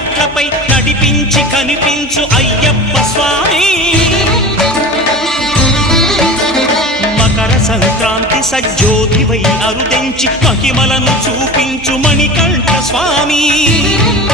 మెట్లపై నడిపించి కనిపించు అయ్యప్ప స్వామి మకర సంక్రాంతి సజ్జోతివై అరుదెంచి మహిమలను చూపించు మణికంఠ స్వామి